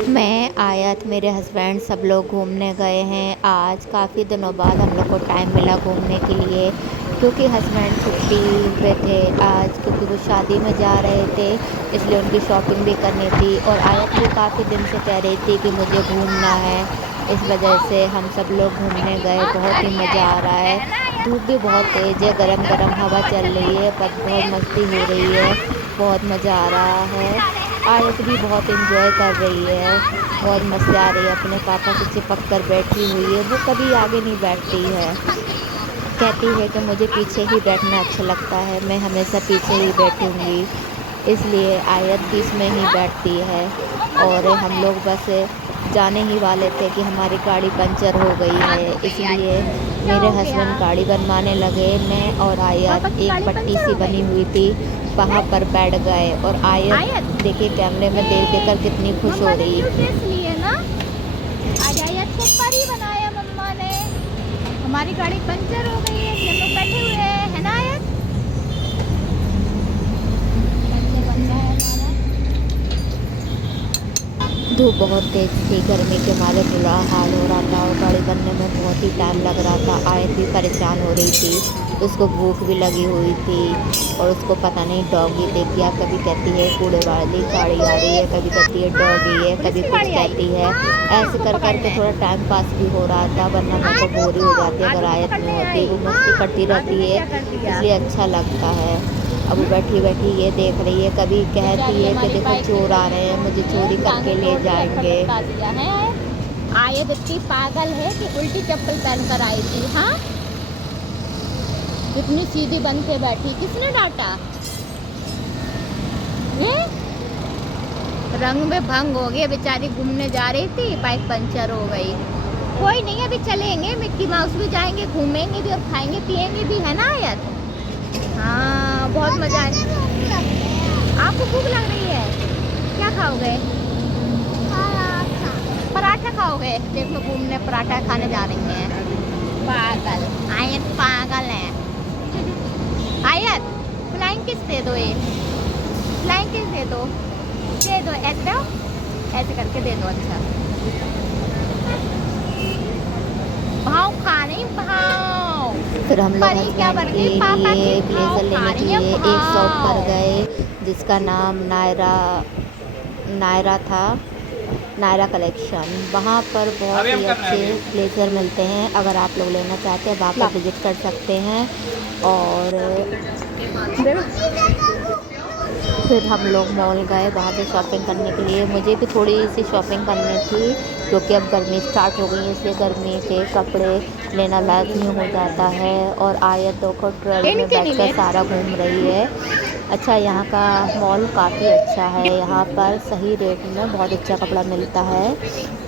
मैं, आयत, मेरे हस्बैंड सब लोग घूमने गए हैं। आज काफ़ी दिनों बाद हम लोग को टाइम मिला घूमने के लिए, क्योंकि हस्बैंड छुट्टी पे थे आज, क्योंकि वो शादी में जा रहे थे, इसलिए उनकी शॉपिंग भी करनी थी। और आयत भी काफ़ी दिन से कह रही थी कि मुझे घूमना है, इस वजह से हम सब लोग घूमने गए। बहुत ही मज़ा आ रहा है। धूप भी बहुत तेज़ है, गरम गरम हवा चल रही है, पर बहुत मस्ती हो रही है, बहुत मज़ा आ रहा है। आयत भी बहुत एंजॉय कर रही है, बहुत मज़े आ रही है, अपने पापा से चिपक कर बैठी हुई है। वो कभी आगे नहीं बैठती है, कहती है कि मुझे पीछे ही बैठना अच्छा लगता है, मैं हमेशा पीछे ही बैठूंगी। इसलिए आयत बीच में ही बैठती है। और हम लोग बस जाने ही वाले थे कि हमारी गाड़ी पंचर हो गई क्या है, हो गई इसलिए आयत? क्या मेरे हो गया? हस्बैंड गाड़ी बनवाने लगे। मैं और पापा आयत की एक गाड़ी पट्टी पंचर सी हो बनी गई हुई थी, वहाँ है? पर बैठ गए। और आयत आयत, देखिए कैमरे में देख देख ये कर कितनी खुश मम्मा हो ने रही। न्यू ड्रेस ली है ना? आज आयत को परी बनाया मम्मा ने। हमारी गाड़ी पंचर हो गई है, हम लोग बैठे हुए हैं, है ना आयत? पंचर बन रहा है हमारा। धूप बहुत तेज थी, गर्मी के मारे बुरा हाल हो रहा था और गाड़ी बनने में बहुत ही टाइम लग रहा था। आयत भी परेशान हो रही थी, उसको भूख भी लगी हुई थी। और उसको पता नहीं डॉगी दिख गया, कभी कहती है कूड़े वाली गाड़ी आ रही है, कभी कहती है डॉगी है, पुलिस कभी की कुछ गाड़ी आई। कहती है। ऐसे इसको कर कर पकड़ना के है। थोड़ा टाइम पास भी हो रहा था, वरना मैं तो आलू बोर ही को हो जाती अगर आलू को आयत नहीं पकड़ने होती। आई। वो मस्ती करती आलू रहती ने है, क्या कर दिया? इसलिए अच्छा लगता है। अब वो बैठी बैठी ये देख रही है, कभी कहती बेचारी है कि हमारी देखो बाइक की चोर आ पहिए रहे हैं, तोड़ मुझे दिए, चोरी टांगे करके ले तोड़ दी, अक्कड़ जाएंगे। लटका दिया है। आयत इतनी पागल है कि उल्टी चप्पल पहन कर आई थी। हाँ, कितनी सीधी बन के बैठी, किसने डांटा? हैं? रंग में भंग हो गई, बेचारी घूमने जा रही थी, बाइक पंचर हो गई। कोई नहीं, अभी चलेंगे, मिक्की माउस भी जाएंगे, घूमेंगे भी और खाएंगे पिएंगे भी, है ना आयत? हाँ, बहुत मजा आए। आपको भूख लग रही है? क्या खाओगे? पराठा खाओगे? देख लो, घूमने पराठा खाने जा रही हैं। पागल, आयत पागल है। आयत, फ्लाइंग किस दे दो, ये फ्लाइंग किस दे दो, दे दो, ऐसे दो, ऐसे करके दे दो। अच्छा, भाव खा रही, भाव। फिर हम लोग परी क्या हस्बैंड बन के गई? पापा की लिए भाव ब्लेज़र खा लेने के रही है, लिए एक शॉप पर भाव। गए, जिसका नाम नायरा नायरा था, नायरा कलेक्शन। वहाँ पर बहुत ही अच्छे ब्लेज़र मिलते हैं, अगर आप लोग लेना चाहते हैं वहाँ पर ला। विज़िट कर सकते हैं। और फिर हम लोग मॉल गए, वहाँ से शॉपिंग करने के लिए। मुझे भी थोड़ी सी शॉपिंग करनी थी, क्योंकि अब गर्मी स्टार्ट हो गई है, इसलिए गर्मी के कपड़े लेना लाजमी हो जाता है। और आयत को ट्रॉली में इनके नहीं बैठकर ले। सारा घूम रही है। अच्छा, यहाँ का मॉल काफ़ी अच्छा है, यहाँ पर सही रेट में बहुत अच्छा कपड़ा मिलता है।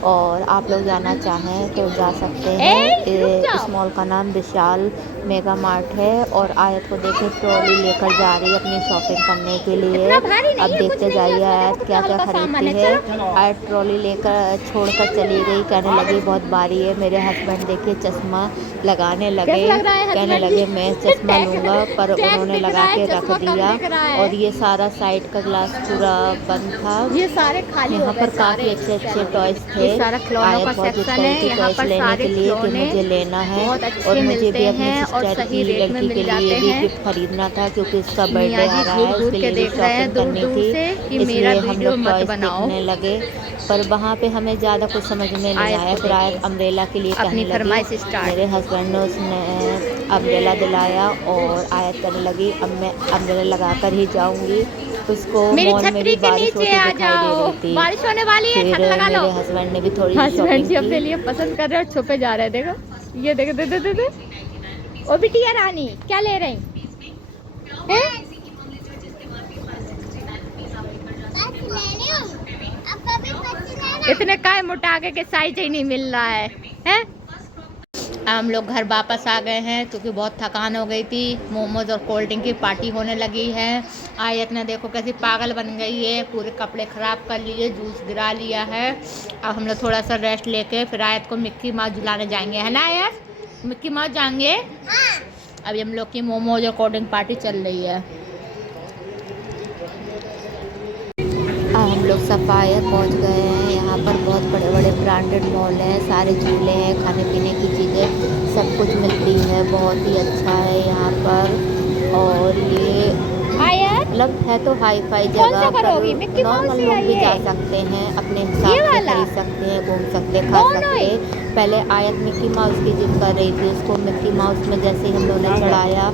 और आप लोग जाना चाहें तो जा सकते ए, हैं। रुक इस जाओ। मॉल का नाम विशाल मेगा मार्ट है। और आयत को देखे ट्रॉली लेकर जा रही है अपनी शॉपिंग करने के लिए। इतना भारी अब नहीं है, कुछ देखते नहीं है जाइए उसमें, देखो आयत कितना क्या क्या हल्का सामान खरीदती है। है। चलो। आयत ट्रॉली लेकर छोड़कर चली गई, कहने लगी बहुत भारी है। मेरे हस्बैंड देखिए चश्मा लगाने लगे, कैसा लग रहा है कहने हस्बैंड लगे मैं जी? चश्मा लूँगा, पर टैग उन्होंने दिख लगा रहा है, के रख चश्मा कम दिया। दिख रहा और ये है। सारा साइड का ग्लास पूरा बंद था। ये सारे खाली हो यहाँ गए पर सारे। काफ़ी अच्छे अच्छे चलो, टॉयज़ थे। ये सारा खिलौनों आयत का बहुत जिद सेक्शन कर रही है, थी यहाँ टॉयज़ पर लेने सारे के लिए कि खिलौने मुझे लेना है। बहुत और अच्छे मुझे मिलते भी अपनी हैं और सिस्टर सही की रेट में लड़की के मिल लिए जाते भी हैं। गिफ्ट खरीदना था, क्योंकि उसका मियाँ बर्थडे आ जी रहा घूर है, घूर उसके के लिए भी देख रहे हैं शॉपिंग दूर करनी दूर थी। से कि मेरा इसलिए हम वीडियो लोग मत टॉयज़ बनाओ। देखने लगे, पर वहाँ पे हमें ज़्यादा कुछ समझ में नहीं आयत आया। को फिर देखो, आयत अम्ब्रेला के लिए कहने अपनी लगी। फरमाइश मेरे स्टार्ट। हस्बैंड ने उसने अम्ब्रेला दिलाया, और आयत कहने लगी अब मैं अम्ब्रेला लगा कर ही जाऊँगी। उसको मेरी मॉल में भी छतरी के बारिश नीचे होती आ दिखाई दे जाओ, रही थी। बारिश होने वाली है, फिर छत लगा लो। मेरे हस्बैंड ने भी थोड़ी सी हस्बैंड शॉपिंग जी की। अपने लिए पसंद कर रहे हैं और छुपे जा रहे हैं, देखो ये देखो, दे दे दे दे। ओ बिटिया रानी, क्या ले रही हैं? इतने काय मोटा के साइज ही नहीं मिल रहा है, हैं? हम लोग घर वापस आ गए हैं, क्योंकि बहुत थकान हो गई थी। मोमोज और कोल्ड ड्रिंक की पार्टी होने लगी है। आयत ने देखो कैसी पागल बन गई है, पूरे कपड़े ख़राब कर लिए, जूस गिरा लिया है। अब हम लोग थोड़ा सा रेस्ट लेके फिर आयत को मिक्की माउस झुलाने जाएंगे, है ना आयत? मिक्की माउस जाएंगे। अभी हम लोग की मोमोज और कोल्ड ड्रिंक पार्टी चल रही है। अब हम लोग सफ़ायत पहुंच गए हैं। यहाँ पर ब्रांडेड मॉल है, सारे झूले हैं, खाने पीने की चीज़ें सब कुछ मिलती है, बहुत ही अच्छा है यहाँ पर। और ये आयत मतलब है तो हाई फाई कौन जगह सा पर, करोगी, मिक्की माउस नॉर्मल या लोग भी ये जा सकते हैं, अपने हिसाब ये से वाला? खरीद सकते हैं, घूम सकते, खा दोनों सकते। ही? पहले आयत मिक्की माउस की जिद कर रही थी, उसको मिक्की माउस में जैसे ही हम लोगों ने चढ़ाया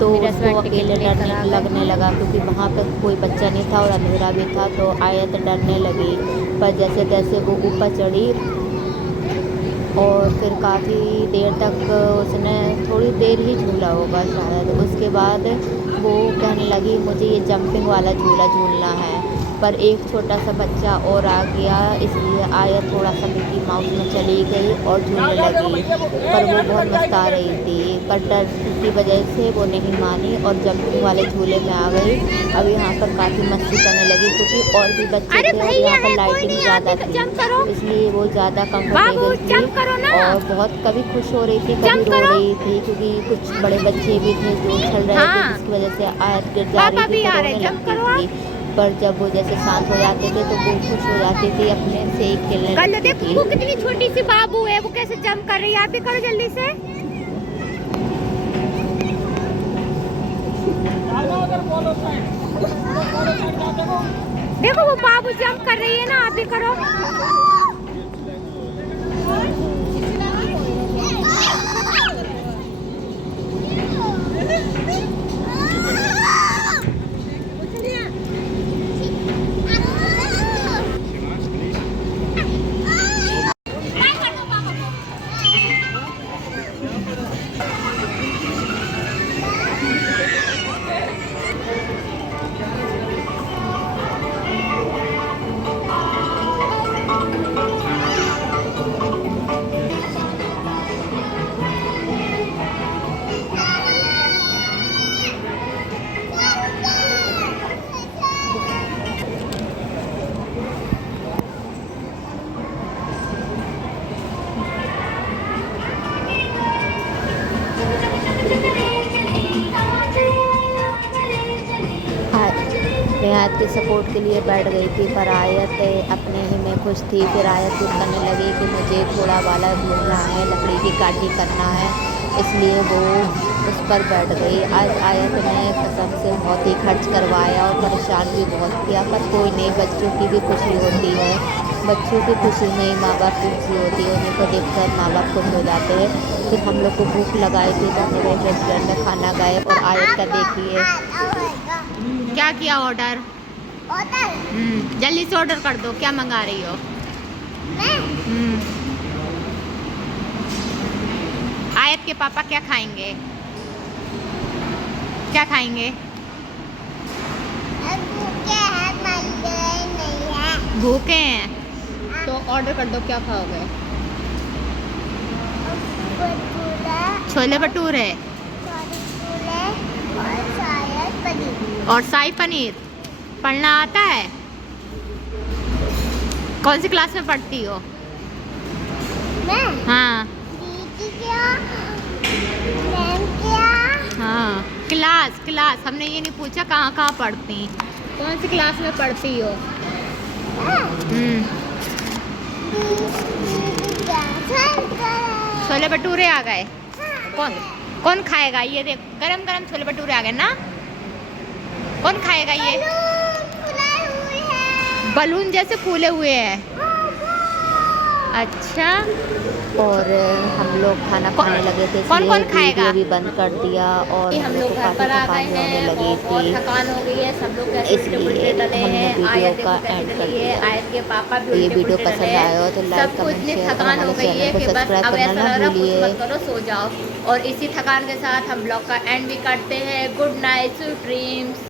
तो मेरा उसको हस्बैंड टिकट अकेले लेकर डरने आ गए लगने लगा, क्योंकि वहाँ पर कोई बच्चा नहीं था और अंधेरा भी था, तो आयत डरने लगी। पर जैसे तैसे वो ऊपर चढ़ी और फिर काफ़ी देर तक उसने, थोड़ी देर ही झूला होगा शायद, उसके बाद वो कहने लगी मुझे ये जंपिंग वाला झूला झूलना है। पर एक छोटा सा बच्चा और आ गया, इसलिए आयत थोड़ा सा मिक्की माउस में चली गई और झूलने लगी, पर वो बहुत मस्ता रही थी, पर डर की वजह से वो नहीं मानी और जंपिंग वाले झूले में आ गई। अब यहाँ पर काफ़ी मस्ती करने लगी, क्योंकि और भी बच्चे अरे थे और भैया यहाँ पर है, कोई लाइटिंग नहीं, आप ज़्यादा भी थी, जंप करो। इसलिए वो ज़्यादा बाबू कंफर्टेबल थी। जंप करो ना। और बहुत कभी खुश हो रही थी, कभी जंप रो करो। रही थी, क्योंकि कुछ बड़े बच्चे भी थे जो उछल रहे थे, हाँ, जिसकी वजह से आयत गिर जा रही पापा थी भी तो आ रहे, रोने जंप लगती करो थी। आप। पर जब वो जैसे शांत हो जाते थे तो वो खुश हो जाती थी, अपने से ही खेलने कर लो, लगती देखो थी। वो कितनी छोटी सी बाबू है, वो कैसे जंप कर रही है, आप भी करो जल्दी से। देखो वो बाबू जंप कर रही है ना, आप भी करो। मैं आयत के सपोर्ट के लिए बैठ गई थी, पर आयत अपने ही में खुश थी। फिर आयत जिद करने लगी कि मुझे थोड़ा वाला घूमना है, लकड़ी की काठी करना है, इसलिए वो उस पर बैठ गई। आज आयत ने कसम से बहुत ही खर्च करवाया और परेशान भी बहुत किया, पर कोई नहीं, बच्चों की भी खुशी होती है, बच्चों की खुशी में ही माँ बाप की खुशी होती है, उन्हीं को देखकर माँ बाप खुश हो जाते हैं। फिर हम लोग को भूख लगाई थी तो हम लोग रेस्टोरेंट में खाना गए, और आयत का देखिए क्या किया ऑर्डर? जल्दी से ऑर्डर कर दो, क्या मंगा रही हो? आयत के पापा क्या खाएंगे? क्या खाएंगे? भूखे हैं तो ऑर्डर कर दो, क्या खाओगे? छोले भटूरे और शाही पनीर। पढ़ना आता है? कौन सी क्लास में पढ़ती हो? मैं हाँ हाँ, क्लास क्लास, हमने ये नहीं पूछा कहाँ कहाँ पढ़ती, कौन सी क्लास में पढ़ती हो? छोले भटूरे आ गए। कौन कौन खाएगा? ये देख, गरम गरम छोले भटूरे आ गए ना, कौन खाएगा ये? बलून जैसे फूले हुए हैं। अच्छा, और हम लोग खाना खाने लगे थे, कौन कौन इसलिए खाएगा? वीडियो भी बंद कर दिया, और हम लोग घर काफ़ी पर आ थकान गए भी होने हैं लगी और बहुत थी, थकान हो गई है, सब लोग कैसे उल्टे इसलिए पुल्टे डले हमने हैं। वीडियो आयत का देखो कैसे एंड कर डली है, दिया। आयत के पापा भी तो ये उल्टे वीडियो पुल्टे पसंद डले आया हो तो हैं। लाइक सबको कमेंट इतनी शेयर और थकान हो हमारे गई चैनल है को कि बस सब्सक्राइब अब करना ऐसा ना लग रहा है कुछ भूलिए। मत करो, सो जाओ। और इसी थकान के साथ हम ब्लॉग का एंड भी करते हैं। Good night, sweet dreams.